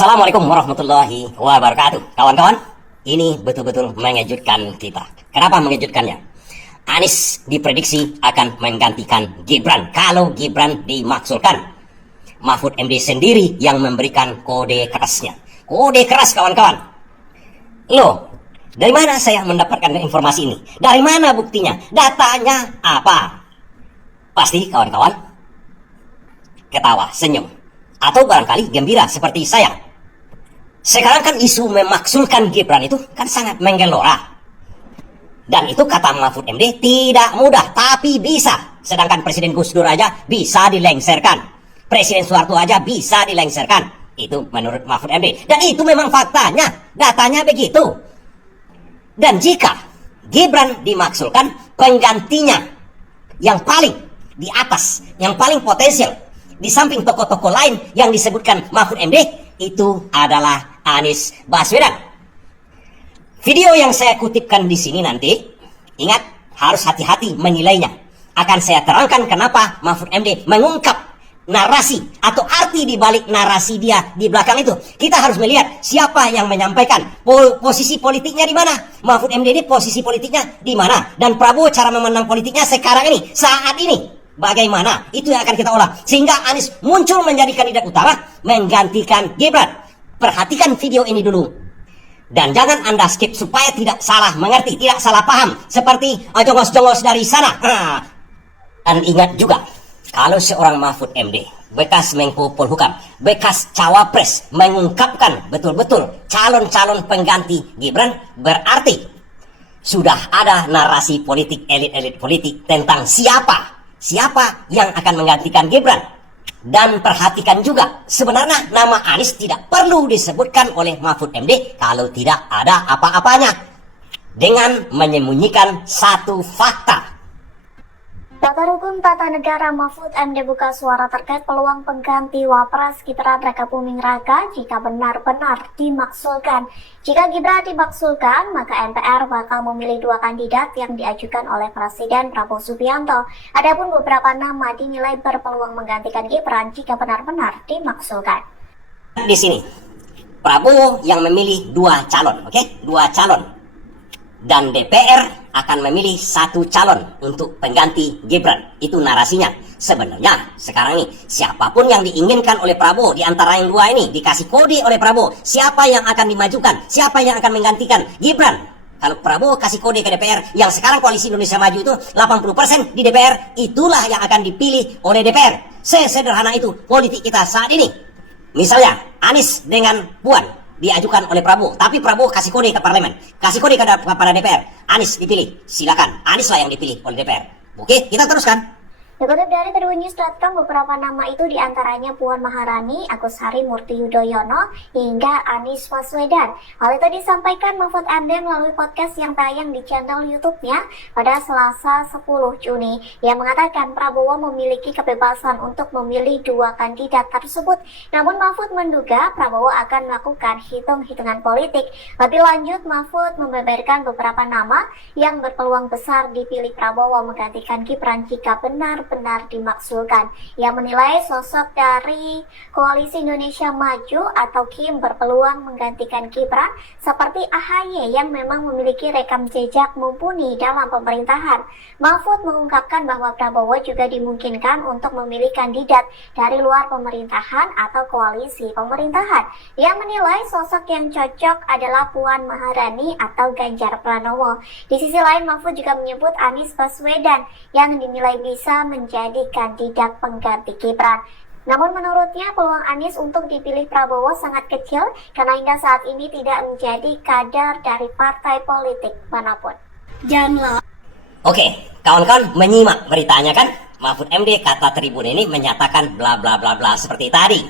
Assalamualaikum warahmatullahi wabarakatuh. Kawan-kawan, ini betul-betul mengejutkan kita. Kenapa mengejutkannya? Anies diprediksi akan menggantikan Gibran kalau Gibran dimaksulkan. Mahfud MD sendiri yang memberikan kode kerasnya. Kode keras, kawan-kawan. Loh, dari mana saya mendapatkan informasi ini? Dari mana buktinya? Datanya apa? Pasti kawan-kawan ketawa, senyum, atau barangkali gembira seperti saya. Sekarang kan isu memaksulkan Gibran itu kan sangat menggelora. Dan itu kata Mahfud MD tidak mudah, tapi bisa. Sedangkan Presiden Gus Dur aja bisa dilengserkan. Presiden Soeharto aja bisa dilengserkan. Itu menurut Mahfud MD. Dan itu memang faktanya, datanya begitu. Dan jika Gibran dimaksulkan, penggantinya yang paling di atas, yang paling potensial, di samping tokoh-tokoh lain yang disebutkan Mahfud MD, itu adalah Anies Baswedan. Video yang saya kutipkan di sini nanti, ingat, harus hati-hati menilainya. Akan saya terangkan kenapa Mahfud MD mengungkap narasi atau arti di balik narasi dia di belakang itu. Kita harus melihat siapa yang menyampaikan, posisi politiknya di mana. Mahfud MD ini posisi politiknya di mana, dan Prabowo cara memandang politiknya sekarang ini, saat ini bagaimana, itu yang akan kita olah sehingga Anies muncul menjadi kandidat utama menggantikan Gibran. Perhatikan video ini dulu dan jangan Anda skip supaya tidak salah mengerti, tidak salah paham seperti jongos-jongos dari sana. Dan ingat juga, kalau seorang Mahfud MD, bekas Menko Polhukam, bekas Cawapres, mengungkapkan betul-betul calon-calon pengganti Gibran, berarti sudah ada narasi politik, elit-elit politik tentang siapa yang akan menggantikan Gibran. Dan perhatikan juga, sebenarnya nama Anies tidak perlu disebutkan oleh Mahfud MD kalau tidak ada apa-apanya, dengan menyembunyikan satu fakta. Pakar Hukum Tata Negara Mahfud MD buka suara terkait peluang pengganti Wapres Gibran Rakabuming Raka jika benar-benar dimaksulkan. Jika Gibran dimaksulkan, maka MPR bakal memilih dua kandidat yang diajukan oleh Presiden Prabowo Subianto. Adapun beberapa nama dinilai berpeluang menggantikan Gibran jika benar-benar dimaksulkan. Di sini, Prabowo yang memilih dua calon, oke? Dua calon. Dan DPR akan memilih satu calon untuk pengganti Gibran. Itu narasinya. Sebenarnya sekarang ini siapapun yang diinginkan oleh Prabowo di antara yang dua ini, dikasih kode oleh Prabowo siapa yang akan dimajukan, siapa yang akan menggantikan Gibran. Kalau Prabowo kasih kode ke DPR, yang sekarang Koalisi Indonesia Maju itu 80% di DPR, itulah yang akan dipilih oleh DPR. Sesederhana itu politik kita saat ini. Misalnya Anies dengan Puan diajukan oleh Prabowo, tapi Prabowo kasih kode ke parlemen, kasih kode kepada DPR, Anies dipilih, silakan, Anies lah yang dipilih oleh DPR. Oke, kita teruskan. Dikutip dari kedua-news.com, beberapa nama itu diantaranya Puan Maharani, Agus Harimurti Yudhoyono, hingga Anies Baswedan. Hal itu disampaikan Mahfud MD melalui podcast yang tayang di channel YouTube-nya pada Selasa 10 Juni. Yang mengatakan Prabowo memiliki kebebasan untuk memilih dua kandidat tersebut. Namun Mahfud menduga Prabowo akan melakukan hitung-hitungan politik. Lebih lanjut, Mahfud membeberkan beberapa nama yang berpeluang besar dipilih Prabowo menggantikan Gibran jika benar-benar dimaksulkan. Ia menilai sosok dari Koalisi Indonesia Maju atau KIM berpeluang menggantikan Gibran seperti AHY yang memang memiliki rekam jejak mumpuni dalam pemerintahan. Mahfud mengungkapkan bahwa Prabowo juga dimungkinkan untuk memilih kandidat dari luar pemerintahan atau koalisi pemerintahan. Ia menilai sosok yang cocok adalah Puan Maharani atau Ganjar Pranowo. Di sisi lain, Mahfud juga menyebut Anies Baswedan yang dinilai bisa menjadi kandidat pengganti Gibran. Namun menurutnya peluang Anies untuk dipilih Prabowo sangat kecil karena hingga saat ini tidak menjadi kader dari partai politik manapun. Janganlah. Oke, kawan-kawan menyimak beritanya kan? Mahfud MD kata Tribun ini menyatakan bla bla bla bla seperti tadi.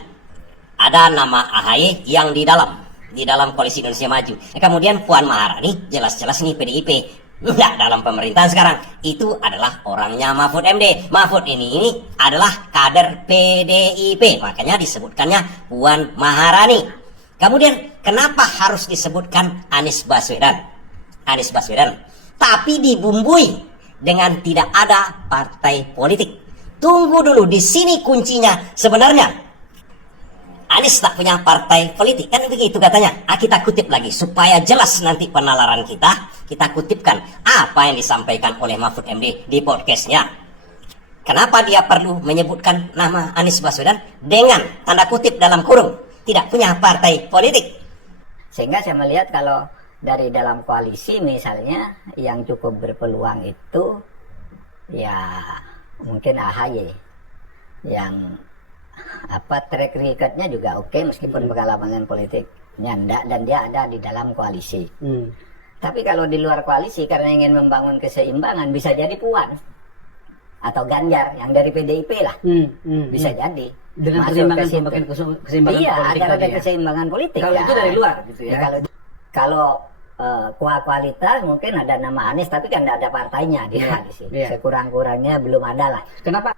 Ada nama AHY yang di dalam Koalisi Indonesia Maju. Kemudian Puan Maharani jelas-jelas ini PDIP. Enggak dalam pemerintahan sekarang. Itu adalah orangnya Mahfud MD. Mahfud ini adalah kader PDIP. Makanya disebutkannya Puan Maharani. Kemudian kenapa harus disebutkan Anies Baswedan? Anies Baswedan. Tapi dibumbui dengan tidak ada partai politik. Tunggu dulu, di sini kuncinya sebenarnya. Anies tak punya partai politik, kan begitu katanya. Kita kutip lagi supaya jelas nanti penalaran kita kutipkan apa yang disampaikan oleh Mahfud MD di podcastnya. Kenapa dia perlu menyebutkan nama Anies Baswedan dengan tanda kutip dalam kurung tidak punya partai politik? Sehingga saya melihat kalau dari dalam koalisi misalnya yang cukup berpeluang itu ya mungkin AHY yang track recordnya juga oke meskipun pengalaman politiknya enggak dan dia ada di dalam koalisi. Tapi kalau di luar koalisi karena ingin membangun keseimbangan bisa jadi Puan atau Ganjar yang dari PDIP lah, bisa jadi dengan masuk keseimbangan keseimbangan iya, politik ada tadi ya. keseimbangan politik. Kalau ya. itu dari luar gitu ya. Kalau kualitas mungkin ada nama Anies tapi kan tidak ada partainya dia di sini. Sekurang-kurangnya belum ada lah. Kenapa?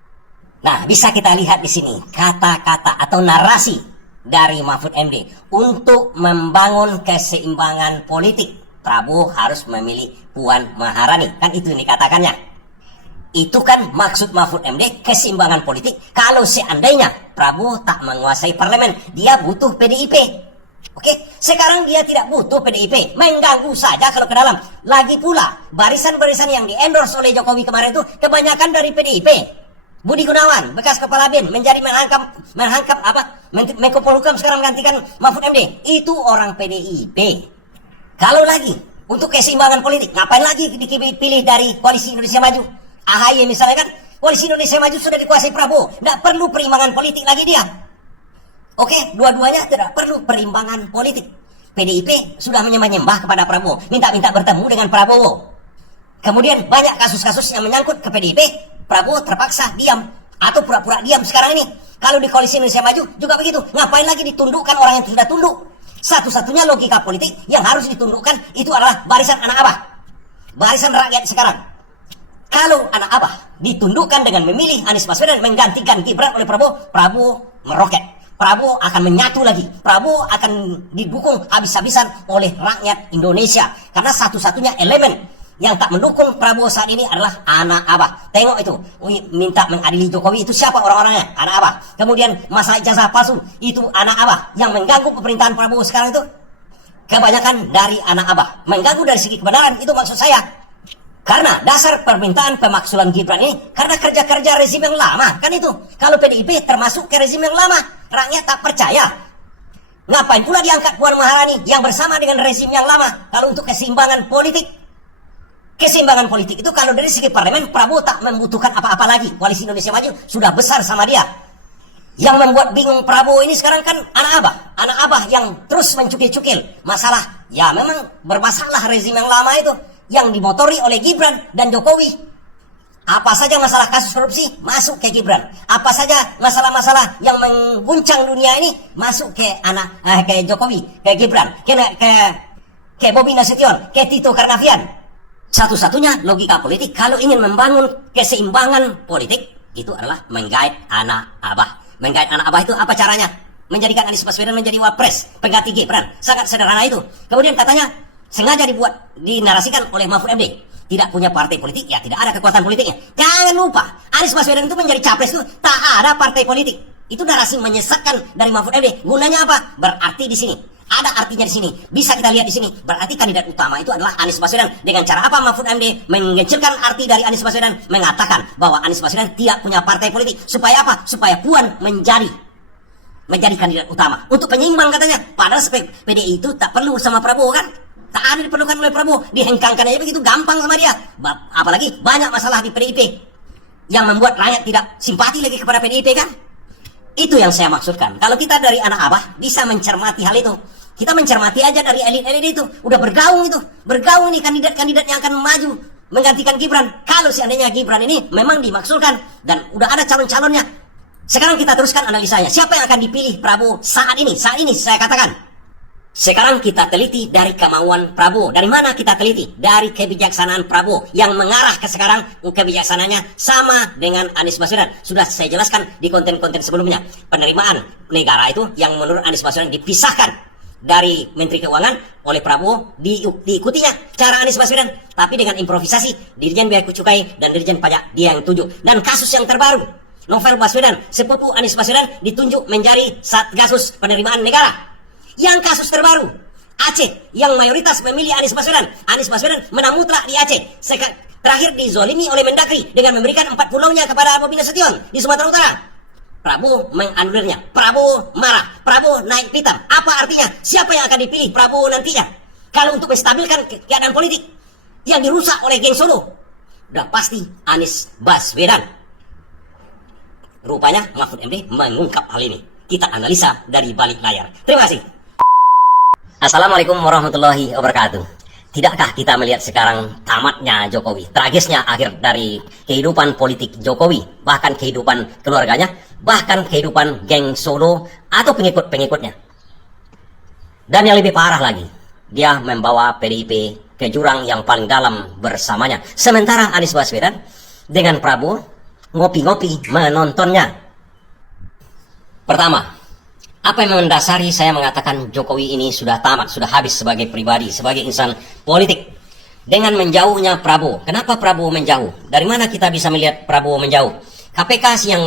Nah, bisa kita lihat di sini kata-kata atau narasi dari Mahfud MD untuk membangun keseimbangan politik. Prabowo harus memilih Puan Maharani, kan itu yang dikatakannya. Itu kan maksud Mahfud MD keseimbangan politik. Kalau seandainya Prabowo tak menguasai parlemen, dia butuh PDIP. Oke, sekarang dia tidak butuh PDIP, mengganggu saja kalau ke dalam. Lagi pula barisan-barisan yang di-endorse oleh Jokowi kemarin itu kebanyakan dari PDIP. Budi Gunawan, bekas kepala BIN, menjadi menangkap Menko Polhukam sekarang menggantikan Mahfud MD. Itu orang PDIP. Kalau lagi untuk keseimbangan politik, ngapain lagi dipilih dari Koalisi Indonesia Maju? AHY misalnya kan, Koalisi Indonesia Maju sudah dikuasai Prabowo, nggak perlu perimbangan politik lagi dia. Oke, dua-duanya tidak perlu perimbangan politik. PDIP sudah menyembah kepada Prabowo, minta-minta bertemu dengan Prabowo. Kemudian banyak kasus-kasus yang menyangkut ke PDIP, Prabowo terpaksa diam atau pura-pura diam sekarang ini. Kalau di Koalisi Indonesia Maju juga begitu. Ngapain lagi ditundukkan orang yang sudah tunduk? Satu-satunya logika politik yang harus ditundukkan itu adalah barisan anak abah. Barisan rakyat sekarang. Kalau anak abah ditundukkan dengan memilih Anies Baswedan menggantikan Gibran oleh Prabowo meroket. Prabowo akan menyatu lagi. Prabowo akan didukung habis-habisan oleh rakyat Indonesia. Karena satu-satunya elemen yang tak mendukung Prabowo saat ini adalah anak abah. Tengok itu, minta mengadili Jokowi itu siapa orang-orangnya? Anak abah. Kemudian masalah ijazah palsu, itu anak abah. Yang mengganggu pemerintahan Prabowo sekarang itu kebanyakan dari anak abah. Mengganggu dari segi kebenaran, itu maksud saya. Karena dasar permintaan pemaksulan Gibran ini karena kerja-kerja rezim yang lama, kan itu. Kalau PDIP termasuk ke rezim yang lama, rakyat tak percaya. Ngapain pula diangkat Puan Maharani yang bersama dengan rezim yang lama? Kalau untuk keseimbangan politik, keseimbangan politik itu kalau dari segi parlemen, Prabowo tak membutuhkan apa-apa lagi. Koalisi Indonesia Maju sudah besar sama dia. Yang membuat bingung Prabowo ini sekarang kan anak abah yang terus mencukil-cukil masalah. Ya memang bermasalah rezim yang lama itu, yang dimotori oleh Gibran dan Jokowi. Apa saja masalah kasus korupsi masuk ke Gibran. Apa saja masalah-masalah yang mengguncang dunia ini masuk ke ke Jokowi, ke Gibran, ke Bobi Nasution, ke Tito Karnavian. Satu-satunya logika politik kalau ingin membangun keseimbangan politik itu adalah menggait anak abah. Menggait anak abah itu apa caranya? Menjadikan Anies Baswedan menjadi wapres, pengganti Gibran. Sangat sederhana itu. Kemudian katanya sengaja dinarasikan oleh Mahfud MD. Tidak punya partai politik, ya tidak ada kekuatan politiknya. Jangan lupa, Anies Baswedan itu menjadi capres itu tak ada partai politik. Itu narasi menyesatkan dari Mahfud MD. Gunanya apa? Berarti di sini. Ada artinya di sini. Bisa kita lihat di sini. Berarti kandidat utama itu adalah Anies Baswedan. Dengan cara apa Mahfud MD mengecilkan arti dari Anies Baswedan? Mengatakan bahwa Anies Baswedan tidak punya partai politik. Supaya apa? Supaya Puan menjadi kandidat utama. Untuk penyeimbang katanya. Padahal PDI itu tak perlu sama Prabowo kan? Tak ada diperlukan oleh Prabowo. Dihengkangkan aja begitu gampang sama dia. Apalagi banyak masalah di PDIP. Yang membuat rakyat tidak simpati lagi kepada PDIP kan? Itu yang saya maksudkan. Kalau kita dari anak abah bisa mencermati hal itu. Kita mencermati aja dari elit-elit itu. Udah bergaung itu. Bergaung nih kandidat-kandidat yang akan maju menggantikan Gibran. Kalau seandainya Gibran ini memang dimaksulkan dan udah ada calon-calonnya. Sekarang kita teruskan analisanya. Siapa yang akan dipilih Prabowo saat ini? Saat ini saya katakan. Sekarang kita teliti dari kemauan Prabowo. Dari mana kita teliti? Dari kebijaksanaan Prabowo yang mengarah ke sekarang kebijaksanaannya sama dengan Anies Baswedan. Sudah saya jelaskan di konten-konten sebelumnya. Penerimaan negara itu yang menurut Anies Baswedan dipisahkan dari Menteri Keuangan oleh Prabowo, diikutinya cara Anies Baswedan, tapi dengan improvisasi Dirjen Bea Cukai dan Dirjen Pajak dia yang tuju. Dan kasus yang terbaru Novel Baswedan, sepupu Anies Baswedan, ditunjuk menjadi Satgasus Penerimaan Negara. Yang kasus terbaru, Aceh, yang mayoritas memilih Anies Baswedan. Anies Baswedan menang mutlak di Aceh. Terakhir dizolimi oleh Mendagri dengan memberikan 4 pulaunya kepada Bobi Nasution di Sumatera Utara. Prabowo menganulirnya. Prabowo marah. Prabowo naik pitam. Apa artinya? Siapa yang akan dipilih Prabowo nantinya? Kalau untuk menstabilkan keadaan politik yang dirusak oleh geng Solo, udah pasti Anies Baswedan. Rupanya Mahfud MD mengungkap hal ini. Kita analisa dari balik layar. Terima kasih. Assalamualaikum warahmatullahi wabarakatuh. Tidakkah kita melihat sekarang tamatnya Jokowi, tragisnya akhir dari kehidupan politik Jokowi, bahkan kehidupan keluarganya, bahkan kehidupan geng Solo atau pengikut-pengikutnya. Dan yang lebih parah lagi, dia membawa PDIP ke jurang yang paling dalam bersamanya. Sementara Anies Baswedan dengan Prabowo ngopi-ngopi menontonnya. Pertama, apa yang mendasari saya mengatakan Jokowi ini sudah tamat, sudah habis sebagai pribadi, sebagai insan politik? Dengan menjauhnya Prabowo. Kenapa Prabowo menjauh? Dari mana kita bisa melihat Prabowo menjauh? KPK yang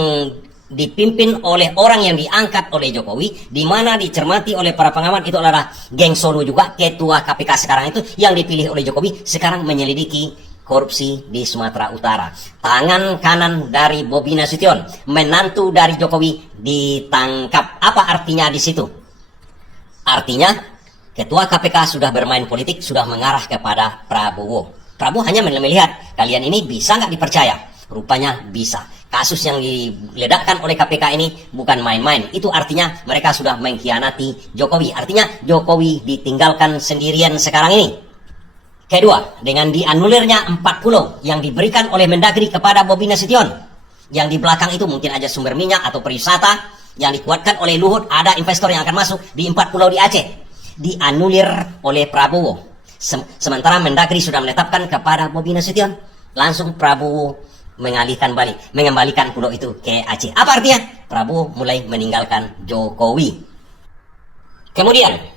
dipimpin oleh orang yang diangkat oleh Jokowi, di mana dicermati oleh para pengamat itu adalah geng Solo juga. Ketua KPK sekarang itu yang dipilih oleh Jokowi sekarang menyelidiki korupsi di Sumatera Utara. Tangan kanan dari Bobi Nasution, menantu dari Jokowi, ditangkap. Apa artinya di situ? Artinya ketua KPK sudah bermain politik, sudah mengarah kepada Prabowo. Prabowo hanya melihat kalian ini bisa nggak dipercaya. Rupanya bisa. Kasus yang diledakkan oleh KPK ini bukan main-main. Itu artinya mereka sudah mengkhianati Jokowi. Artinya Jokowi ditinggalkan sendirian sekarang ini. Kedua, dengan dianulirnya 4 pulau yang diberikan oleh Mendagri kepada Bobi Nasution. Yang di belakang itu mungkin aja sumber minyak atau pariwisata yang dikuatkan oleh Luhut, ada investor yang akan masuk di 4 pulau di Aceh. Dianulir oleh Prabowo. Sementara Mendagri sudah menetapkan kepada Bobi Nasution. Langsung Prabowo mengembalikan pulau itu ke Aceh. Apa artinya? Prabowo mulai meninggalkan Jokowi. Kemudian,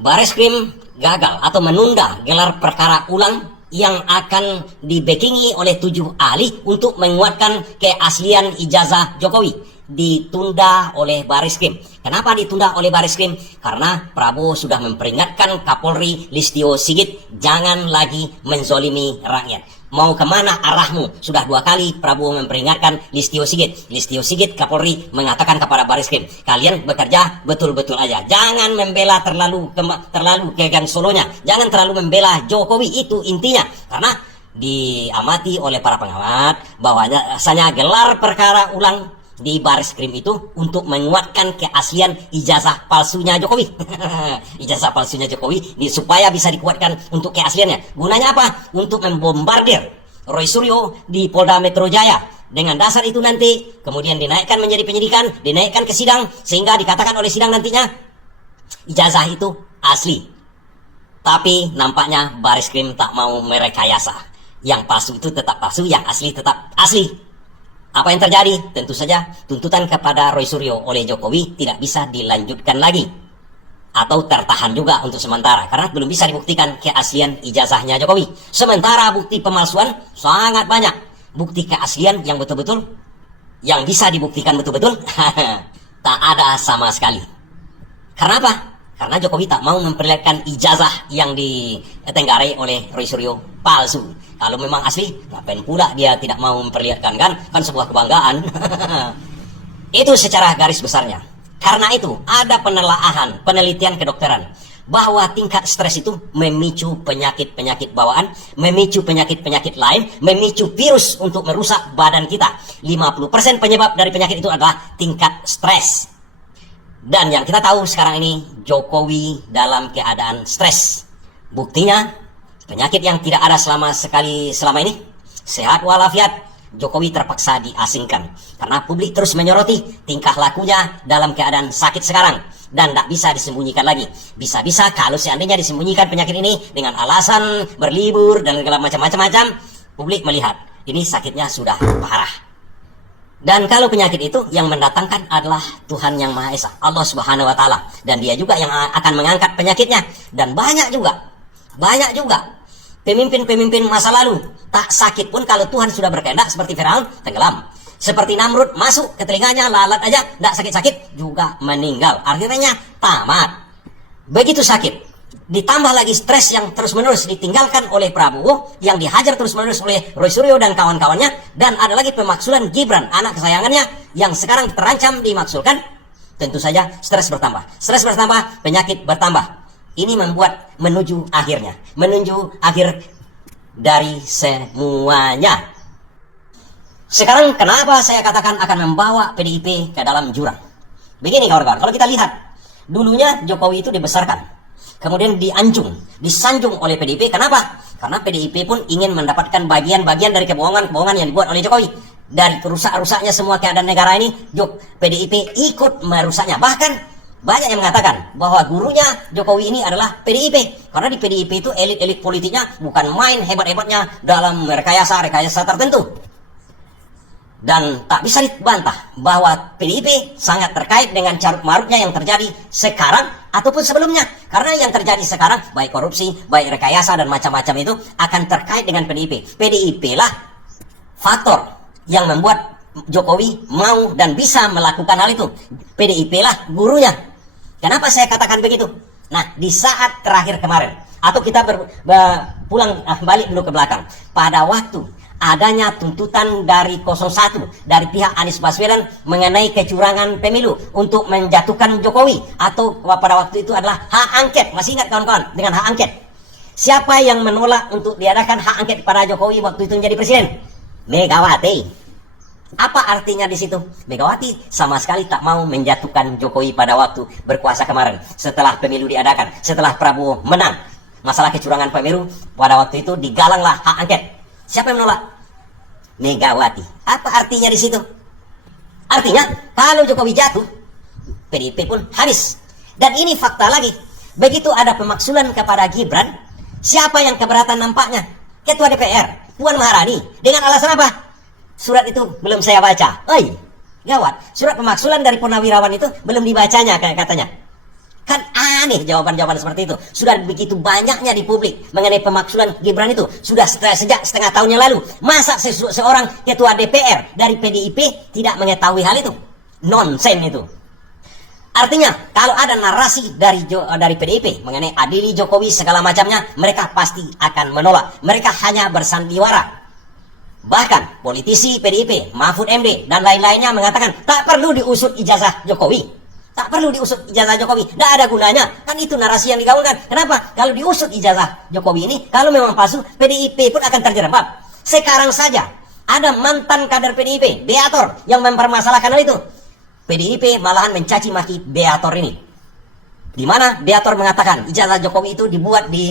Bareskrim gagal atau menunda gelar perkara ulang yang akan dibackingi oleh 7 ahli untuk menguatkan keaslian ijazah Jokowi. Ditunda oleh Bareskrim. Kenapa ditunda oleh Bareskrim? Karena Prabowo sudah memperingatkan Kapolri Listio Sigit jangan lagi menzolimi rakyat. Mau kemana arahmu? Sudah 2 kali Prabowo memperingatkan Listio Sigit. Listio Sigit, Kapolri mengatakan kepada Bareskrim, kalian bekerja betul-betul aja. Jangan membela terlalu ke gang Solonya. Jangan terlalu membela Jokowi. Itu intinya. Karena diamati oleh para pengamat bahwasanya gelar perkara ulang di Bareskrim itu untuk menguatkan keaslian ijazah palsunya Jokowi. Ijazah palsunya Jokowi supaya bisa dikuatkan untuk keasliannya. Gunanya apa? Untuk membombardir Roy Suryo di Polda Metro Jaya. Dengan dasar itu nanti kemudian dinaikkan menjadi penyidikan, dinaikkan ke sidang sehingga dikatakan oleh sidang nantinya ijazah itu asli. Tapi nampaknya Bareskrim tak mau merekayasa. Yang palsu itu tetap palsu, yang asli tetap asli. Apa yang terjadi? Tentu saja tuntutan kepada Roy Suryo oleh Jokowi tidak bisa dilanjutkan lagi. Atau tertahan juga untuk sementara. Karena belum bisa dibuktikan keaslian ijazahnya Jokowi. Sementara bukti pemalsuan sangat banyak. Bukti keaslian yang betul-betul, yang bisa dibuktikan betul-betul, tak ada sama sekali. Karena apa? Karena Jokowi tak mau memperlihatkan ijazah yang ditenggarai oleh Roy Suryo palsu. Kalau memang asli, ngapain pula dia tidak mau memperlihatkan, kan sebuah kebanggaan. Itu secara garis besarnya. Karena itu ada penelitian kedokteran bahwa tingkat stres itu memicu penyakit-penyakit bawaan, memicu penyakit-penyakit lain, memicu virus untuk merusak badan kita. 50% penyebab dari penyakit itu adalah tingkat stres. Dan yang kita tahu sekarang ini Jokowi dalam keadaan stres. Buktinya penyakit yang tidak ada selama ini sehat walafiat, Jokowi terpaksa diasingkan karena publik terus menyoroti tingkah lakunya dalam keadaan sakit sekarang dan tidak bisa disembunyikan lagi. Bisa-bisa kalau seandainya disembunyikan penyakit ini dengan alasan berlibur dan segala macam-macam, publik melihat ini sakitnya sudah parah. Dan kalau penyakit itu yang mendatangkan adalah Tuhan Yang Maha Esa, Allah Subhanahu wa Ta'ala, dan Dia juga yang akan mengangkat penyakitnya. Dan banyak juga pemimpin-pemimpin masa lalu tak sakit pun kalau Tuhan sudah berkehendak, seperti Firaun tenggelam, Seperti Namrud, masuk ke telinganya, lalat aja, tidak sakit-sakit, juga meninggal. Akhirnya tamat. Begitu sakit, ditambah lagi stres yang terus-menerus ditinggalkan oleh Prabowo, yang dihajar terus-menerus oleh Roy Suryo dan kawan-kawannya, dan ada lagi pemaksulan Gibran, anak kesayangannya, yang sekarang terancam dimaksulkan. Tentu saja stres bertambah. Stres bertambah, penyakit bertambah. Ini membuat menuju akhirnya, menuju akhir dari semuanya. Sekarang kenapa saya katakan akan membawa PDIP ke dalam jurang? Begini kawan-kawan, kalau kita lihat, dulunya Jokowi itu dibesarkan, kemudian disanjung oleh PDIP. Kenapa? Karena PDIP pun ingin mendapatkan bagian-bagian dari kebohongan-kebohongan yang dibuat oleh Jokowi. Dari rusak-rusaknya semua keadaan negara ini, PDIP ikut merusaknya. Bahkan banyak yang mengatakan bahwa gurunya Jokowi ini adalah PDIP. Karena di PDIP itu elit-elit politiknya bukan main hebat-hebatnya dalam rekayasa tertentu. Dan tak bisa dibantah bahwa PDIP sangat terkait dengan carut-marutnya yang terjadi sekarang ataupun sebelumnya. Karena yang terjadi sekarang, baik korupsi, baik rekayasa dan macam-macam itu akan terkait dengan PDIP. PDIP lah faktor yang membuat Jokowi mau dan bisa melakukan hal itu. PDIP lah gurunya. Kenapa saya katakan begitu? Nah, di saat terakhir kemarin, atau kita balik dulu ke belakang, pada waktu adanya tuntutan dari 01 dari pihak Anies Baswedan mengenai kecurangan pemilu untuk menjatuhkan Jokowi, atau pada waktu itu adalah hak angket. Masih ingat kawan-kawan dengan hak angket? Siapa yang menolak untuk diadakan hak angket pada Jokowi waktu itu menjadi presiden? Megawati. Apa artinya di situ? Megawati sama sekali tak mau menjatuhkan Jokowi pada waktu berkuasa kemarin. Setelah pemilu diadakan, setelah Prabowo menang masalah kecurangan pemilu, pada waktu itu digalanglah hak angket. Siapa yang menolak? Megawati. Apa artinya di situ? Artinya kalau Jokowi jatuh, PDIP pun habis. Dan ini fakta lagi. Begitu ada pemaksulan kepada Gibran, siapa yang keberatan nampaknya? Ketua DPR, Puan Maharani. Dengan alasan apa? Surat itu belum saya baca. Oi, gawat. Surat pemaksulan dari Purnawirawan itu belum dibacanya katanya. Kan aneh jawaban-jawaban seperti itu. Sudah begitu banyaknya di publik mengenai pemaksulan Gibran itu. Sudah sejak setengah tahun yang lalu. Masa seorang ketua DPR dari PDIP tidak mengetahui hal itu? Nonsen itu. Artinya, kalau ada narasi dari PDIP mengenai adili Jokowi segala macamnya, mereka pasti akan menolak. Mereka hanya bersandiwara. Bahkan politisi PDIP, Mahfud MD dan lain-lainnya mengatakan tak perlu diusut ijazah Jokowi. Tak perlu diusut ijazah Jokowi, tidak ada gunanya. Kan itu narasi yang digaungkan. Kenapa? Kalau diusut ijazah Jokowi ini, kalau memang palsu, PDIP pun akan terjerembab. Sekarang saja ada mantan kader PDIP, Beator, yang mempermasalahkan hal itu. PDIP malahan mencaci maki Beator ini. Di mana Beator mengatakan ijazah Jokowi itu dibuat di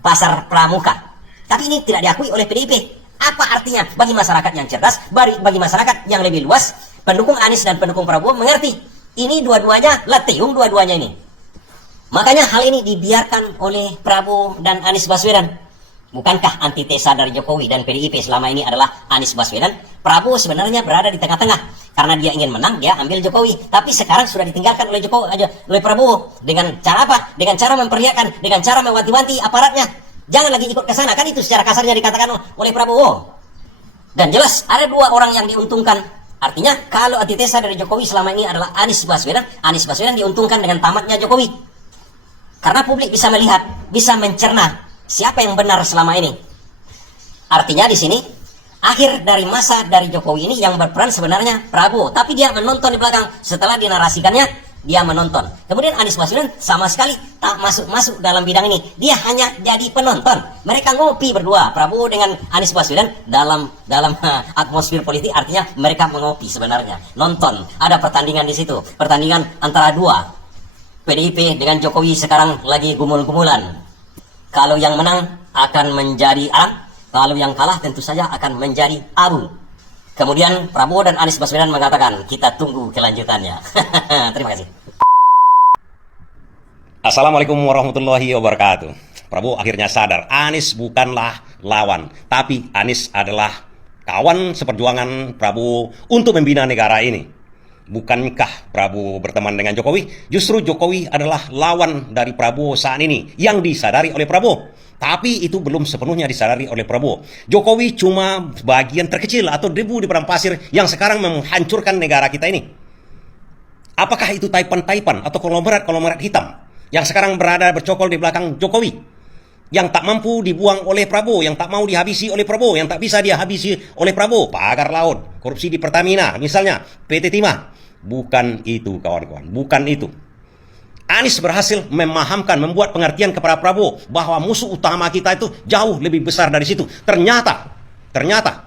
pasar pramuka. Tapi ini tidak diakui oleh PDIP. Apa artinya bagi masyarakat yang cerdas, bagi masyarakat yang lebih luas, pendukung Anies dan pendukung Prabowo mengerti. Ini dua-duanya letiung, dua-duanya ini. Makanya hal ini dibiarkan oleh Prabowo dan Anies Baswedan. Bukankah antitesa dari Jokowi dan PDIP selama ini adalah Anies Baswedan? Prabowo sebenarnya berada di tengah-tengah. Karena dia ingin menang, dia ambil Jokowi. Tapi sekarang sudah ditinggalkan oleh Prabowo. Dengan cara apa? Dengan cara memperlihatkan, dengan cara mewanti-wanti aparatnya. Jangan lagi ikut ke sana. Kan itu secara kasarnya dikatakan oleh Prabowo. Dan jelas ada dua orang yang diuntungkan. Artinya kalau antitesa dari Jokowi selama ini adalah Anies Baswedan diuntungkan dengan tamatnya Jokowi. Karena publik bisa melihat, bisa mencerna siapa yang benar selama ini. Artinya di sini akhir dari masa dari Jokowi ini yang berperan sebenarnya Prabowo, tapi dia menonton di belakang. Setelah dinarasikannya, dia menonton. Kemudian Anies Baswedan sama sekali tak masuk dalam bidang ini. Dia hanya jadi penonton. Mereka ngopi berdua, Prabowo dengan Anies Baswedan dalam atmosfer politik. Artinya mereka mengopi sebenarnya, nonton. Ada pertandingan di situ, pertandingan antara dua. PDIP dengan Jokowi sekarang lagi gumul-gumulan. Kalau yang menang akan menjadi alam, kalau yang kalah tentu saja akan menjadi abu. Kemudian Prabowo dan Anies Baswedan mengatakan, kita tunggu kelanjutannya. Terima kasih. Assalamualaikum warahmatullahi wabarakatuh. Prabowo akhirnya sadar, Anies bukanlah lawan, tapi Anies adalah kawan seperjuangan Prabowo untuk membina negara ini. Bukankah Prabowo berteman dengan Jokowi? Justru Jokowi adalah lawan dari Prabowo saat ini, yang disadari oleh Prabowo. Tapi itu belum sepenuhnya disadari oleh Prabowo. Jokowi cuma bagian terkecil atau debu di padang pasir yang sekarang menghancurkan negara kita ini. Apakah itu taipan-taipan atau konglomerat hitam yang sekarang bercokol di belakang Jokowi? Yang tak mampu dibuang oleh Prabowo, yang tak mau dihabisi oleh Prabowo, yang tak bisa dihabisi oleh Prabowo. Pagar laut, korupsi di Pertamina, misalnya PT Timah. Bukan itu kawan-kawan, bukan itu. Anies berhasil memahamkan, membuat pengertian kepada Prabowo bahwa musuh utama kita itu jauh lebih besar dari situ. Ternyata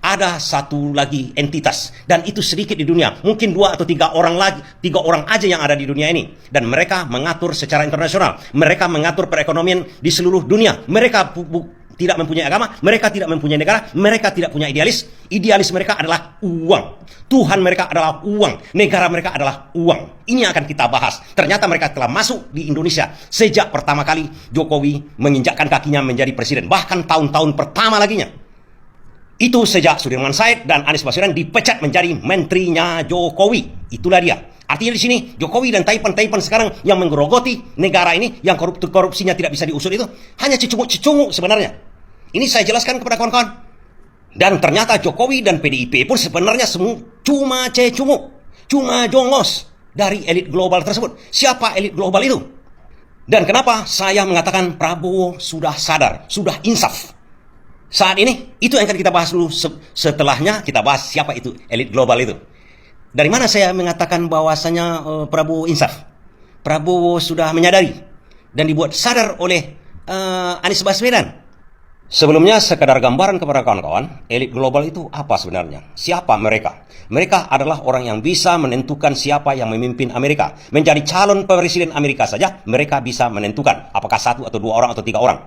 ada satu lagi entitas, dan itu sedikit di dunia. Mungkin 2 atau 3 orang lagi, 3 orang aja yang ada di dunia ini. Dan mereka mengatur secara internasional. Mereka mengatur perekonomian di seluruh dunia. Mereka tidak mempunyai agama, mereka tidak mempunyai negara, mereka tidak punya idealis. Idealis mereka adalah uang. Tuhan mereka adalah uang. Negara mereka adalah uang. Ini akan kita bahas. Ternyata mereka telah masuk di Indonesia sejak pertama kali Jokowi menginjakkan kakinya menjadi presiden. Bahkan tahun-tahun pertama laginya. Itu sejak Sudirman Said dan Anies Baswedan dipecat menjadi menterinya Jokowi. Itulah dia. Artinya di sini Jokowi dan taipan-taipan sekarang yang menggerogoti negara ini, yang korupsinya tidak bisa diusut itu hanya cecunguk sebenarnya. Ini saya jelaskan kepada kawan-kawan. Dan ternyata Jokowi dan PDIP pun sebenarnya semua cuma cecunguk, cuma jongos dari elit global tersebut. Siapa elit global itu? Dan kenapa saya mengatakan Prabowo sudah sadar, sudah insaf? Saat ini, itu yang akan kita bahas dulu. Setelahnya kita bahas siapa itu elit global itu. Dari mana saya mengatakan bahwasanya Prabowo insaf? Prabowo sudah menyadari dan dibuat sadar oleh Anies Baswedan. Sebelumnya, sekadar gambaran kepada kawan-kawan, elit global itu apa sebenarnya? Siapa mereka? Mereka adalah orang yang bisa menentukan siapa yang memimpin Amerika. Menjadi calon presiden Amerika saja, mereka bisa menentukan apakah 1 atau 2 orang atau 3 orang.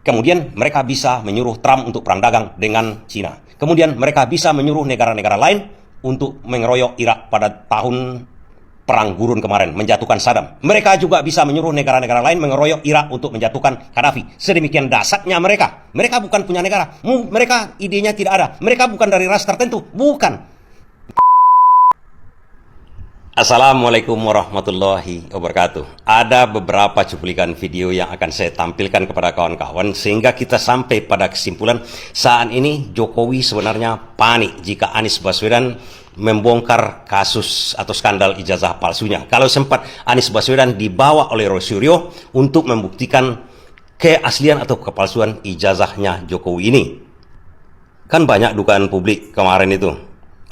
Kemudian mereka bisa menyuruh Trump untuk perang dagang dengan Cina. Kemudian mereka bisa menyuruh negara-negara lain untuk mengeroyok Irak pada tahun Perang Gurun kemarin, menjatuhkan Saddam. Mereka juga bisa menyuruh negara-negara lain mengeroyok Irak untuk menjatuhkan Gaddafi. Sedemikian dahsyatnya mereka. Mereka bukan punya negara. Mereka idenya tidak ada. Mereka bukan dari ras tertentu. Bukan. Assalamualaikum warahmatullahi wabarakatuh. Ada beberapa cuplikan video yang akan saya tampilkan kepada kawan-kawan sehingga kita sampai pada kesimpulan saat ini Jokowi sebenarnya panik jika Anies Baswedan membongkar kasus atau skandal ijazah palsunya. Kalau sempat Anies Baswedan dibawa oleh Roy Suryo untuk membuktikan keaslian atau kepalsuan ijazahnya Jokowi ini. Kan banyak dugaan publik kemarin itu.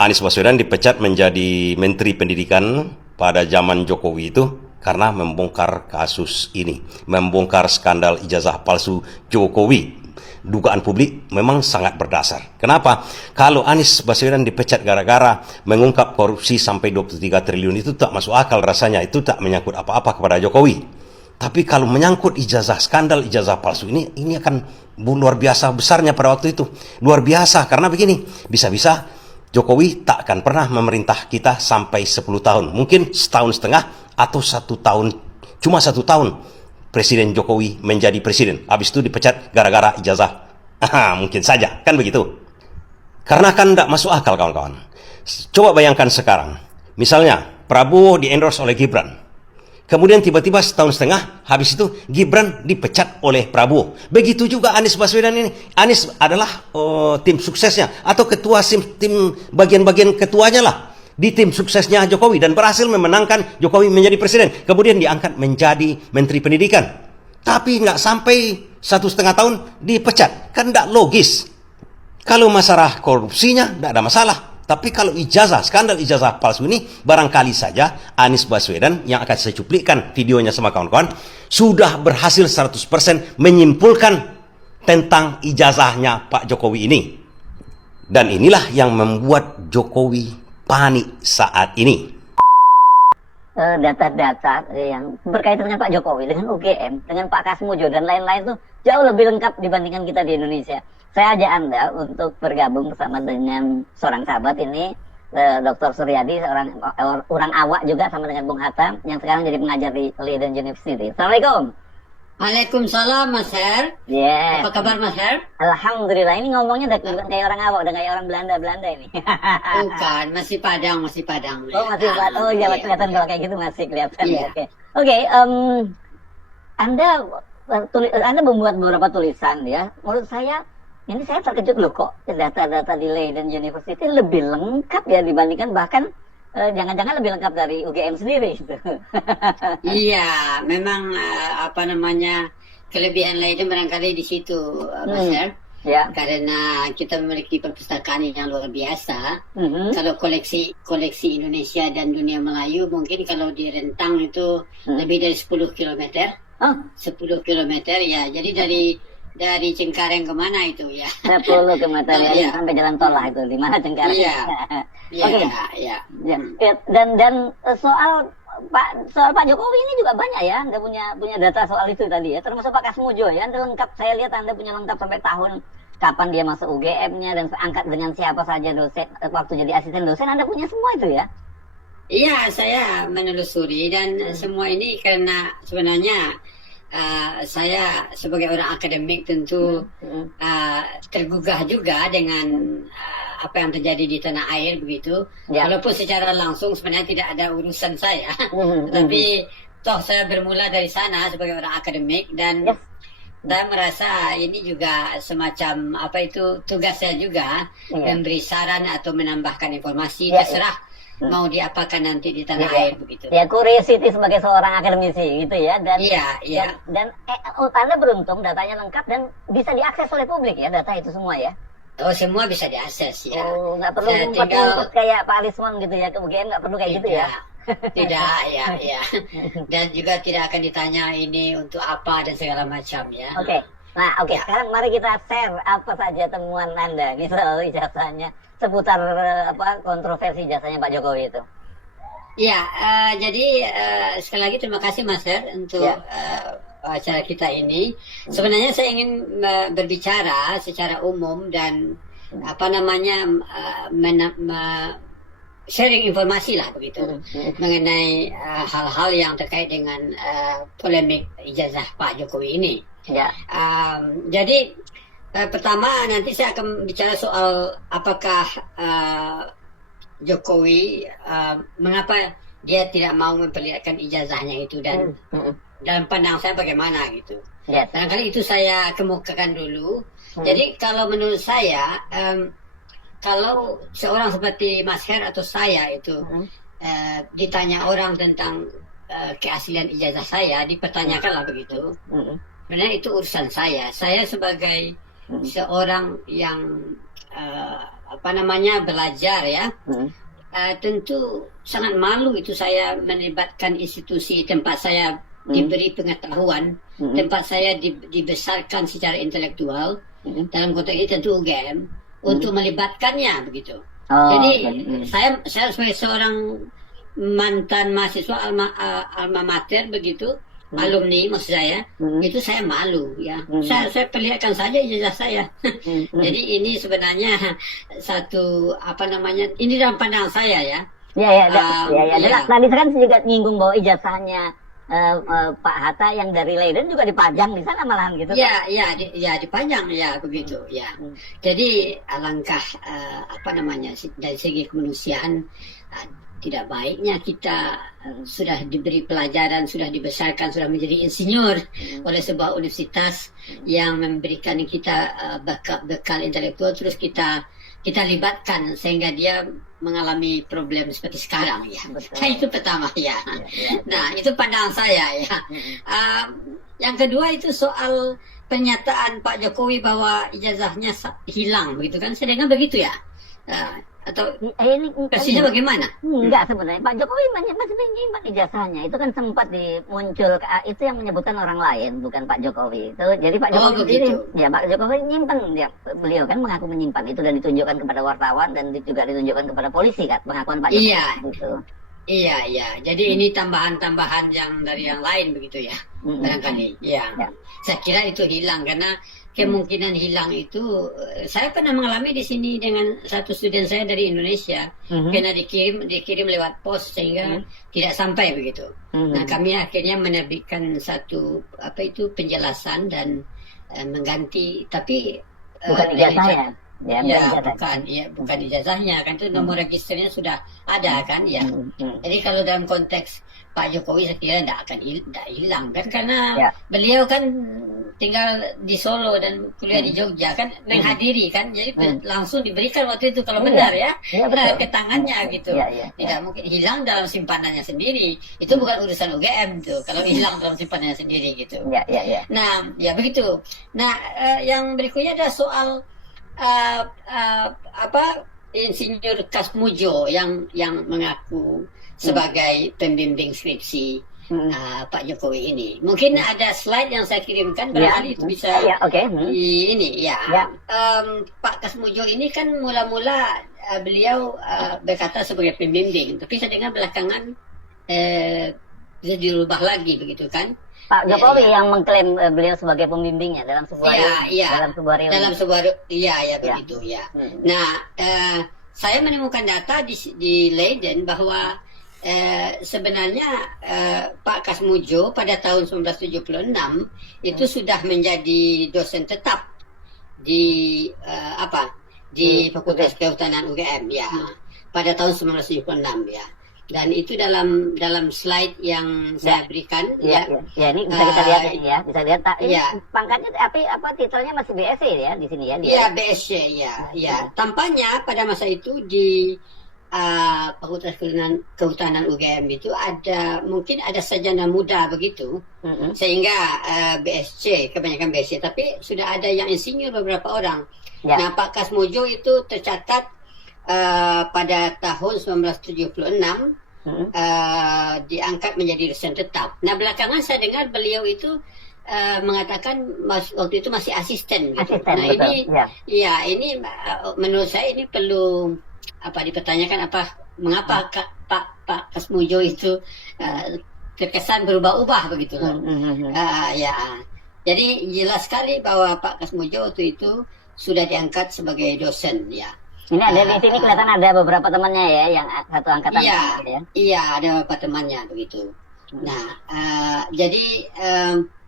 Anies Baswedan dipecat menjadi Menteri Pendidikan pada zaman Jokowi itu karena membongkar kasus ini, membongkar skandal ijazah palsu Jokowi. Dugaan publik memang sangat berdasar. Kenapa? Kalau Anies Baswedan dipecat gara-gara mengungkap korupsi sampai 23 triliun itu tak masuk akal rasanya, itu tak menyangkut apa-apa kepada Jokowi. Tapi kalau menyangkut ijazah, skandal ijazah palsu ini akan luar biasa besarnya pada waktu itu. Luar biasa karena begini, bisa-bisa Jokowi tak akan pernah memerintah kita sampai 10 tahun. Mungkin setahun setengah atau 1 tahun, cuma 1 tahun. Presiden Jokowi menjadi presiden. Habis itu dipecat gara-gara ijazah. Mungkin saja, kan begitu. Karena kan tidak masuk akal kawan-kawan. Coba bayangkan sekarang. Misalnya, Prabowo di-endorse oleh Gibran. Kemudian tiba-tiba setahun setengah, habis itu Gibran dipecat oleh Prabowo. Begitu juga Anies Baswedan ini. Anies adalah tim suksesnya, atau ketua tim bagian-bagian ketuanya lah di tim suksesnya Jokowi, dan berhasil memenangkan Jokowi menjadi presiden. Kemudian diangkat menjadi Menteri Pendidikan. Tapi nggak sampai 1,5 tahun dipecat. Kan nggak logis. Kalau masalah korupsinya nggak ada masalah. Tapi kalau ijazah, skandal ijazah palsu ini, barangkali saja Anies Baswedan yang akan saya cuplikan videonya sama kawan-kawan sudah berhasil 100% menyimpulkan tentang ijazahnya Pak Jokowi ini. Dan inilah yang membuat Jokowi panik saat ini. Data-data yang berkaitan dengan Pak Jokowi, dengan UGM, dengan Pak Kasmujo dan lain-lain itu jauh lebih lengkap dibandingkan kita di Indonesia. Saya ajak Anda untuk bergabung bersama dengan seorang sahabat ini, Dr. Suryadi, orang awak juga sama dengan Bung Hatta, yang sekarang jadi pengajar di Leiden University. Assalamualaikum. Waalaikumsalam Mas Her. Yeah. Apa kabar Mas Her? Alhamdulillah, ini ngomongnya udah kayak orang awak, udah kayak orang Belanda ini. Bukan, masih Padang. Oh, masih Padang. Oh iya, kelihatan kalau kayak gitu masih kelihatan. Iya. Oke, Anda Anda membuat beberapa tulisan ya. Menurut saya ini saya terkejut loh kok data-data di Leiden University lebih lengkap ya dibandingkan bahkan jangan-jangan lebih lengkap dari UGM sendiri gitu. Iya, memang apa namanya kelebihan Leiden barangkali di situ, Mas Her. Ya. Karena kita memiliki perpustakaan yang luar biasa. Mhm. Kalau koleksi Indonesia dan dunia Melayu mungkin kalau di Rentang itu lebih dari 10 kilometer. Oh, 10 kilometer ya. Jadi dari Cengkareng kemana itu ya? 10 km ya, Iya. sampai jalan tol lah itu di mana Cengkareng. Iya. Iya, Oke. ya. Ya, dan soal Pak Jokowi ini juga banyak ya, Anda punya data soal itu tadi ya, termasuk Pak Kasmujo ya, Anda lengkap, saya lihat Anda punya lengkap sampai tahun kapan dia masuk UGM-nya dan angkat dengan siapa saja dosen waktu jadi asisten dosen, Anda punya semua itu ya? Iya, saya menelusuri dan semua ini karena sebenarnya saya sebagai orang akademik tentu tergugah juga dengan apa yang terjadi di tanah air begitu. Ya. Walaupun secara langsung sebenarnya tidak ada urusan saya, tapi toh saya bermula dari sana sebagai orang akademik dan Yes. saya merasa ini juga semacam apa itu tugas saya juga Iya. memberi saran atau menambahkan informasi Ya, terserah mau diapakan nanti di tanah Ya. air begitu. Ya, curiosity sebagai seorang akademisi gitu ya, dan Iya. dan Anda beruntung datanya lengkap dan bisa diakses oleh publik ya, data itu semua ya. Oh, semua bisa diakses ya. Oh, nggak perlu Saya ngumpet-ngumpet kayak Pak Alisman gitu ya, ke UGM nggak perlu kayak gitu ya. Tidak, ya. Dan juga tidak akan ditanya ini untuk apa dan segala macam ya. Oke. Nah, oke. Ya. Sekarang mari kita share apa saja temuan Anda nih soal ijazahnya seputar kontroversi ijazahnya Pak Jokowi itu. Ya, jadi sekali lagi terima kasih Mas Her untuk Ya. acara kita ini. Sebenarnya saya ingin berbicara secara umum dan apa namanya sharing informasi lah begitu mengenai hal-hal yang terkait dengan polemik ijazah Pak Jokowi ini. Ya. Jadi pertama nanti saya akan bicara soal apakah Jokowi mengapa dia tidak mau memperlihatkan ijazahnya itu dan dalam pandang saya bagaimana gitu. Yes. Barangkali itu saya kemukakan dulu. Jadi kalau menurut saya kalau seorang seperti Mas Her atau saya itu ditanya orang tentang keaslian ijazah saya, dipertanyakan lah begitu. Sebenarnya itu urusan saya. Saya sebagai seorang yang belajar ya, tentu sangat malu itu saya melibatkan institusi tempat saya diberi pengetahuan, tempat saya dibesarkan secara intelektual, dalam konteks ini tentu UGM, untuk melibatkannya begitu. Jadi saya sebagai seorang mantan mahasiswa alma mater begitu, alumni maksud saya, itu saya malu ya. Saya perlihatkan saja ijazah saya. Jadi ini sebenarnya satu ini dalam pandangan saya ya. Ya. Ya. Tadi kan saya juga nyinggung bahwa ijazahnya Pak Hatta yang dari Leiden juga dipajang di sana malahan gitu. Ya, dipajang ya begitu ya. Jadi alangkah dari segi kemanusiaan tidak baiknya kita sudah diberi pelajaran, sudah dibesarkan, sudah menjadi insinyur oleh sebuah universitas yang memberikan kita bekal intelektual, terus kita libatkan sehingga dia mengalami problem seperti sekarang ya. Nah, itu pertama ya. Nah, itu pandangan saya ya. Yang kedua itu soal pernyataan Pak Jokowi bahwa ijazahnya hilang begitu kan? Saya dengar begitu ya. Atau ini persisnya bagaimana? Enggak, sebenarnya Pak Jokowi masih menyimpan ijazahnya. Itu kan sempat muncul, itu yang menyebutkan orang lain, bukan Pak Jokowi. Itu jadi Pak Jokowi sendiri, ya Pak Jokowi nyimpan, ya, beliau kan mengaku menyimpan itu dan ditunjukkan kepada wartawan dan juga ditunjukkan kepada polisi kan pengakuan Pak Jokowi. Iya. Gitu. Iya. Jadi ini tambahan-tambahan yang dari yang lain begitu ya. Barangkali. Ya. Saya kira itu hilang karena kemungkinan hilang itu saya pernah mengalami di sini dengan satu student saya dari Indonesia karena dikirim lewat pos sehingga tidak sampai begitu. Nah, kami akhirnya menerbitkan satu penjelasan dan mengganti, tapi bukan ijazah ya. Ya, bukan ijazahnya kan, itu nomor registernya sudah ada kan ya. Jadi kalau dalam konteks Pak Jokowi saya kira tidak hilang kan, karena Ya. beliau kan tinggal di Solo dan kuliah di Jogja kan, menghadiri kan, jadi langsung diberikan waktu itu kalau benar ya, Iya, betul. ke tangannya gitu. Iya. Tidak mungkin hilang dalam simpanannya sendiri, itu bukan urusan UGM tuh kalau hilang dalam simpanannya sendiri gitu. Ya. Nah, ya begitu. Nah, yang berikutnya ada soal Insinyur Kasmujo yang mengaku sebagai pembimbing skripsi Pak Jokowi ini. Mungkin ada slide yang saya kirimkan, barangkali itu bisa oke. ini ya. Pak Kasmujo ini kan mula-mula beliau berkata sebagai pembimbing, tapi saya dengar belakangan bisa dirubah lagi begitu kan. Pak Jokowi yang mengklaim beliau sebagai pembimbingnya dalam sebuah reuni. Dalam sebuah begitu ya. Nah, saya menemukan data di Leiden bahwa sebenarnya Pak Kasmujo pada tahun 1976 itu sudah menjadi dosen tetap di Fakultas Kehutanan UGM ya. Pada tahun 1976 ya. Dan itu dalam slide yang saya berikan ya ini bisa kita lihat ini ya, bisa lihat ini pangkatnya apa titelnya masih BSc ya di sini ya. Iya, BSc ya. Tampaknya pada masa itu di Fakultas Kehutanan UGM itu mungkin ada sarjana muda begitu, sehingga BSc kebanyakan BSc, tapi sudah ada yang insinyur beberapa orang. Nah, Pak Kasmujo itu tercatat pada tahun 1976 diangkat menjadi dosen tetap. Nah, belakangan saya dengar beliau itu mengatakan waktu itu masih asisten gitu. Nah, betul. Ini menurut saya ini perlu dipertanyakan mengapa Pak Kasmujo itu terkesan berubah-ubah begitu loh. Jadi jelas sekali bahwa Pak Kasmujo waktu itu sudah diangkat sebagai dosen ya. Ini ada di sini kelihatan ada beberapa temannya ya, yang satu angkatan. Iya, ada beberapa temannya begitu. Nah, jadi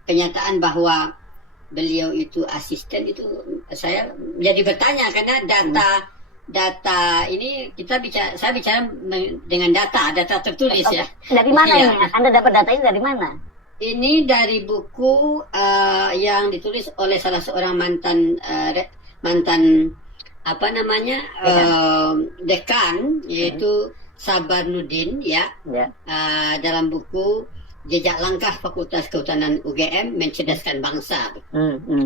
penyataan bahwa beliau itu asisten itu saya jadi bertanya, karena data ini saya bicara dengan data tertulis ya. Dari mana ini? Anda dapat data ini dari mana? Ini dari buku yang ditulis oleh salah seorang mantan dekan, yaitu Sabarnudin ya. Dalam buku Jejak Langkah Fakultas Kehutanan UGM Mencerdaskan Bangsa.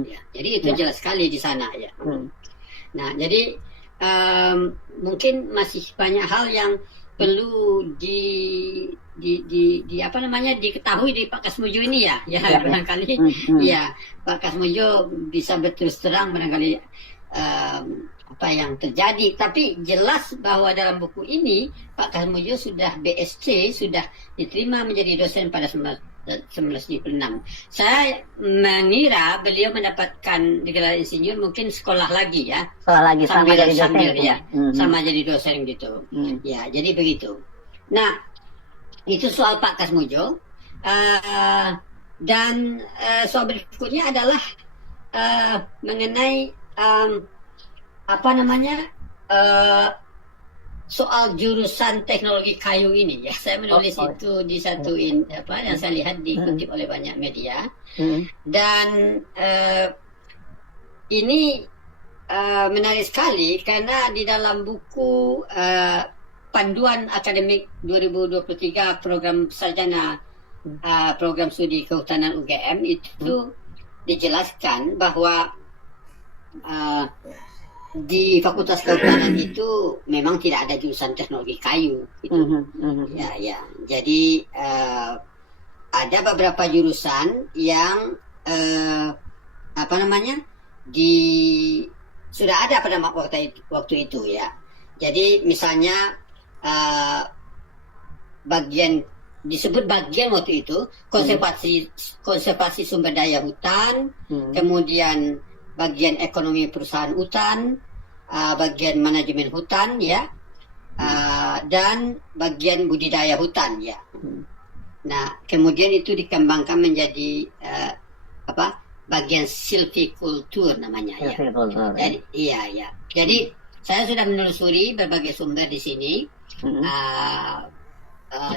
Ya, jadi itu jelas sekali di sana ya. Nah, jadi mungkin masih banyak hal yang perlu diketahui di Pak Kasmujo ini ya. Barangkali Pak Kasmujo bisa berterus terang barangkali apa yang terjadi, tapi jelas bahwa dalam buku ini Pak Kasmujo sudah BSc, sudah diterima menjadi dosen pada 1976. Saya mengira beliau mendapatkan gelar insinyur mungkin sekolah lagi ya. Sambil ya, sama jadi dosen gitu. Ya, jadi begitu. Nah, itu soal Pak Kasmujo. Dan soal berikutnya adalah mengenai soal jurusan teknologi kayu ini ya. Saya menulis itu di satu yang saya lihat dikutip oleh banyak media. Dan ini menarik sekali karena di dalam buku Panduan Akademik 2023 Program Sarjana Program Studi Kehutanan UGM itu dijelaskan bahwa di Fakultas Kehutanan itu memang tidak ada jurusan teknologi kayu gitu. Ya. Jadi ada beberapa jurusan yang sudah ada pada waktu itu ya. Jadi misalnya disebut bagian waktu itu konservasi sumber daya hutan, kemudian bagian ekonomi perusahaan hutan, bagian manajemen hutan ya, dan bagian budidaya hutan ya. Nah, kemudian itu dikembangkan menjadi bagian silvicultur namanya ya. Silvicultur. Jadi iya. Jadi saya sudah menelusuri berbagai sumber di sini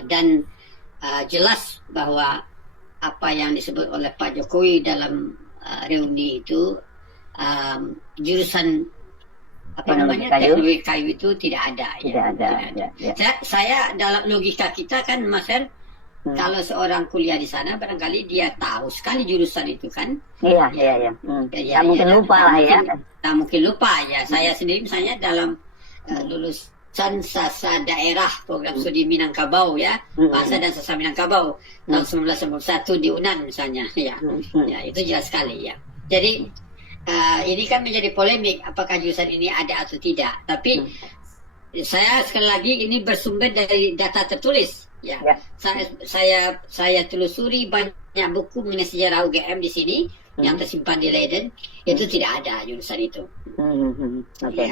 dan jelas bahwa apa yang disebut oleh Pak Jokowi dalam reuni itu jurusan teknologi kayu itu tidak ada. Tidak ada. Saya dalam logika kita kan, Mas Her, kalau seorang kuliah di sana barangkali dia tahu sekali jurusan itu kan. Iya. Ya, mungkin lupa lah ya. Mungkin lupa ya. Saya sendiri misalnya dalam lulusan Sasa Daerah program studi Minangkabau ya, Bahasa dan Sasa Minangkabau tahun 1991 di UNAN misalnya ya. Ya, itu jelas sekali ya. Jadi ini kan menjadi polemik apakah jurusan ini ada atau tidak. Tapi saya sekali lagi ini bersumber dari data tertulis. Ya. Saya telusuri banyak buku mengenai sejarah UGM di sini yang tersimpan di Leiden, itu tidak ada jurusan itu. Oke.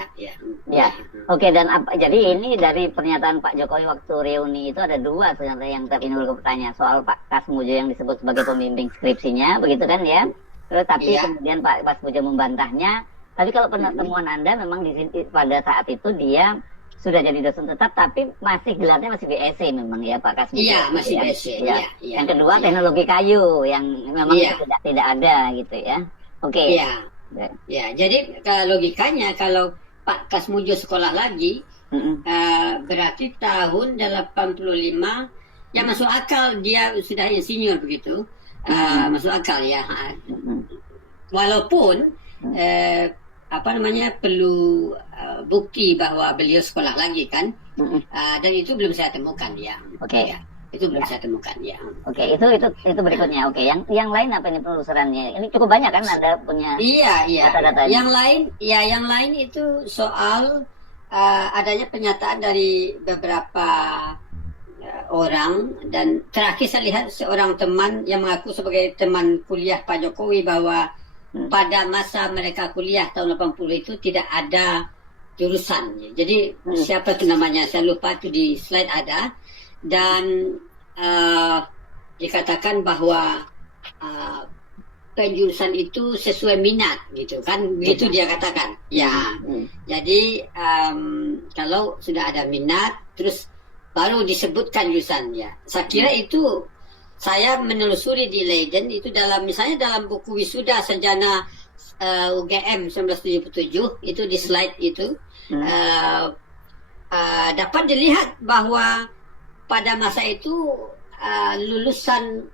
Oke, dan jadi ini dari pernyataan Pak Jokowi waktu reuni itu ada dua ternyata yang tertimbul pertanyaan soal Pak Kasmujo yang disebut sebagai pembimbing skripsinya, begitu kan ya? Terus tapi kemudian Pak Kasmujo membantahnya. Tapi kalau pertemuan Anda memang di sini pada saat itu dia sudah jadi dosen tetap, tapi masih gelarnya masih BSc memang ya Pak Kasmujo. Iya, masih BSc. Iya. Yang kedua teknologi kayu yang memang tidak ada gitu ya. Oke. Ya, jadi logikanya kalau Pak Kasmujo sekolah lagi, berarti tahun 85 ya masuk akal dia sudah insinyur begitu. Masuk akal ya. Walaupun perlu bukti bahwa beliau sekolah lagi kan, dan itu belum saya temukan ya. Oke. Ya, itu belum saya temukan ya. Oke, itu berikutnya. Oke, yang lain apa ini penelusurannya? Ini cukup banyak kan Anda punya data-data. Yang lain itu soal adanya pernyataan dari beberapa orang, dan terakhir saya lihat seorang teman yang mengaku sebagai teman kuliah Pak Jokowi bahwa pada masa mereka kuliah tahun 80 itu tidak ada jurusan. Jadi siapa itu namanya? Saya lupa, itu di slide ada. Dan dikatakan bahwa penjurusan itu sesuai minat gitu kan, begitu dia katakan. Ya. Jadi kalau sudah ada minat terus baru disebutkan jurusannya. Saya kira itu, saya menelusuri di Leiden itu misalnya dalam buku wisuda sarjana UGM 1977 itu di slide itu dapat dilihat bahwa pada masa itu lulusan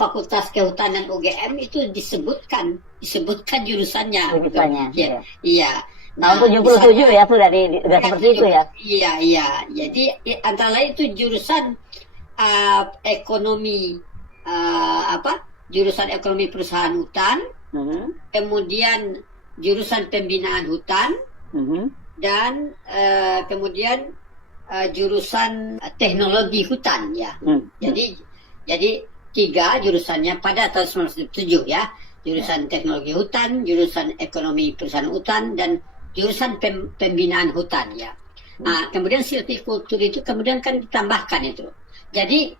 Fakultas Kehutanan UGM itu disebutkan jurusannya. Iya. Tahun 77 ya sudah seperti itu ya. Iya. Jadi antara lain itu jurusan ekonomi jurusan ekonomi perusahaan hutan, kemudian jurusan pembinaan hutan, dan kemudian jurusan teknologi hutan ya. Jadi 3 jurusannya pada tahun 1997 ya. Jurusan teknologi hutan, jurusan ekonomi perusahaan hutan, dan jurusan pembinaan hutan ya. Nah, kemudian silvicultur itu kemudian kan ditambahkan itu. Jadi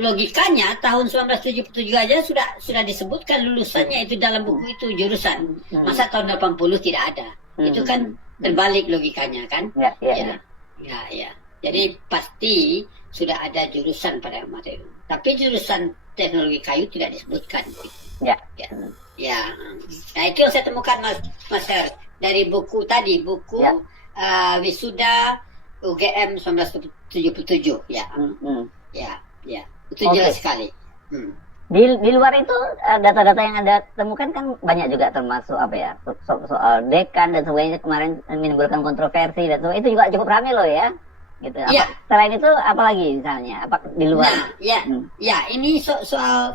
logikanya tahun 1977 aja sudah disebutkan lulusannya itu dalam buku itu jurusan. Masa tahun 80 tidak ada. Itu kan terbalik logikanya kan? Ya. Jadi pasti sudah ada jurusan pada materi. Tapi jurusan teknologi kayu tidak disebutkan. Ya. Nah, itu yang saya temukan Mas Her dari buku tadi, wisuda UGM 1977 ya. Ya. Itu jelas sekali. Di luar itu data-data yang Anda temukan kan banyak juga, termasuk soal dekan dan sebagainya kemarin menimbulkan kontroversi dan sebagainya, itu juga cukup ramai loh ya. Gitu. Selain itu apa lagi misalnya? Apa di luar? Nah, ini soal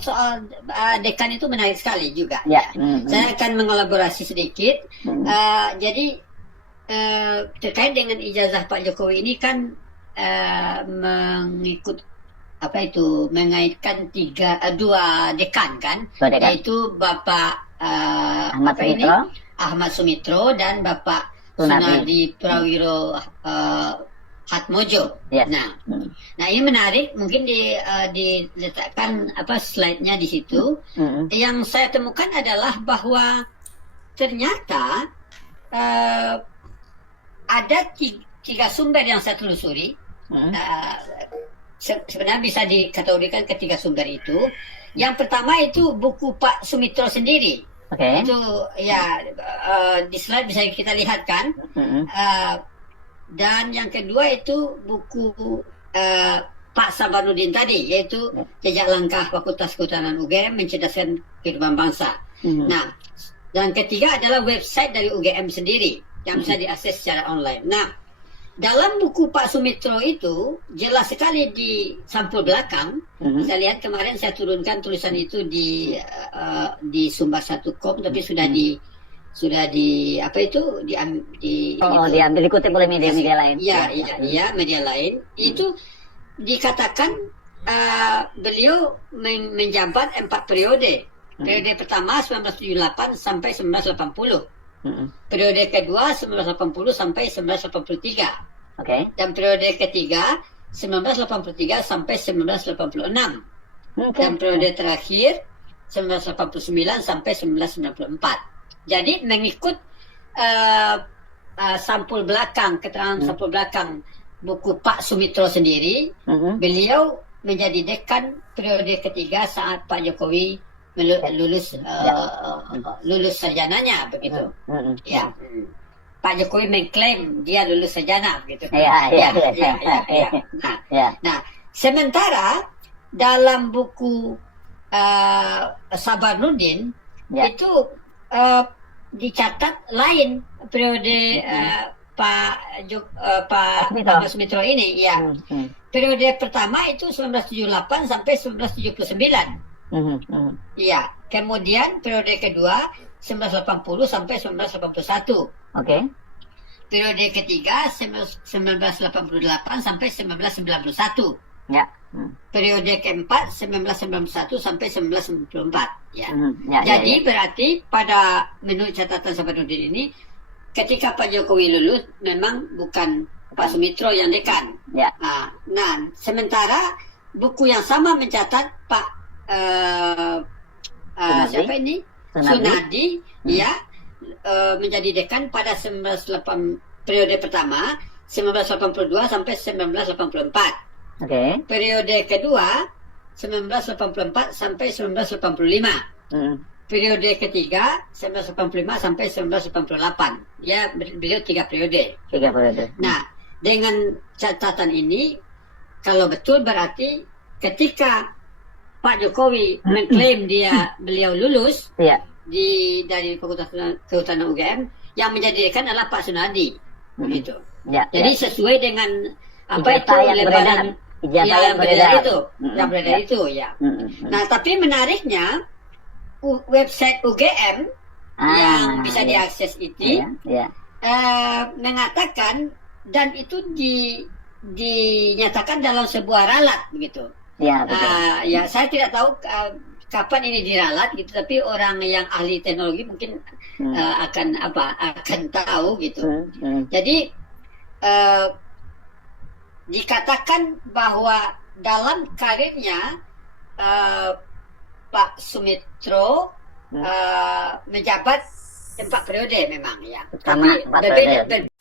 dekan itu menarik sekali juga. Saya akan mengelaborasi sedikit. Jadi terkait dengan ijazah Pak Jokowi ini kan mengaitkan 2 dekan kan, yaitu Bapak Ahmad Sumitro dan Bapak Sunardi Prawiro Hatmojo. Ya. Nah, nah ini menarik, mungkin diletakkan slide-nya di situ. Yang saya temukan adalah bahwa ternyata ada tiga sumber yang saya telusuri. Sebenarnya bisa dikategorikan ketiga sumber itu. Yang pertama itu buku Pak Sumitro sendiri. Oke. Itu ya di slide bisa kita lihat kan. Dan yang kedua itu buku Pak Sabarudin tadi, yaitu Jejak Langkah Fakultas Kehutanan UGM Mencerdaskan Kehidupan Bangsa. Nah, yang ketiga adalah website dari UGM sendiri yang bisa diakses secara online. Nah, dalam buku Pak Sumitro itu jelas sekali di sampul belakang. Saya lihat kemarin saya turunkan tulisan itu di Sumber1.com, tapi sudah diambil dikutip oleh media-media lain. Iya, media lain. Itu dikatakan beliau menjabat 4 periode. Periode pertama 1978 sampai 1980. Periode kedua 1980 sampai 1983. Oke. Dan periode ketiga 1983 sampai 1986. Dan periode terakhir 1989 sampai 1994. Jadi mengikut sampul belakang, keterangan sampul belakang buku Pak Sumitro sendiri, beliau menjadi dekan periode ketiga saat Pak Jokowi lulus sarjananya begitu. Ya. Pak Jokowi mengklaim dia lulus sarjana begitu. Nah, sementara dalam buku Sabarudin itu dicatat lain periode Pak Sumitro ini ya. Periode pertama itu 1978 sampai 1979. Iya, kemudian periode kedua 1980 sampai 1981. Oke. Periode ketiga 1988 sampai 1991. Ya. Periode keempat 1991 sampai 1994. Ya. Jadi berarti pada menurut catatan Sabarudin ini, ketika Pak Jokowi lulus memang bukan Pak Sumitro yang dekan. Ya. Nah, sementara buku yang sama mencatat Pak siapa ini? Sunardi, ya, menjadi dekan pada periode pertama 1982 sampai 1984. Oke. Periode kedua 1984 sampai 1985. Periode ketiga 1985 sampai 1988. Ya, beliau 3 periode. Nah, dengan catatan ini, kalau betul berarti ketika Pak Jokowi mengklaim beliau lulus dari Fakultas Kehutanan UGM, yang menjadi dekan adalah Pak Sunardi, begitu. Jadi sesuai dengan apa itu lembaran yang beredar itu, ya. Nah, tapi menariknya website UGM yang bisa diakses itu mengatakan, dan itu dinyatakan dalam sebuah ralat begitu. Ya, betul. Saya tidak tahu kapan ini diralat gitu, tapi orang yang ahli teknologi mungkin akan tahu gitu. Jadi dikatakan bahwa dalam karirnya Pak Sumitro menjabat 4 periode memang ya. Tapi berbeda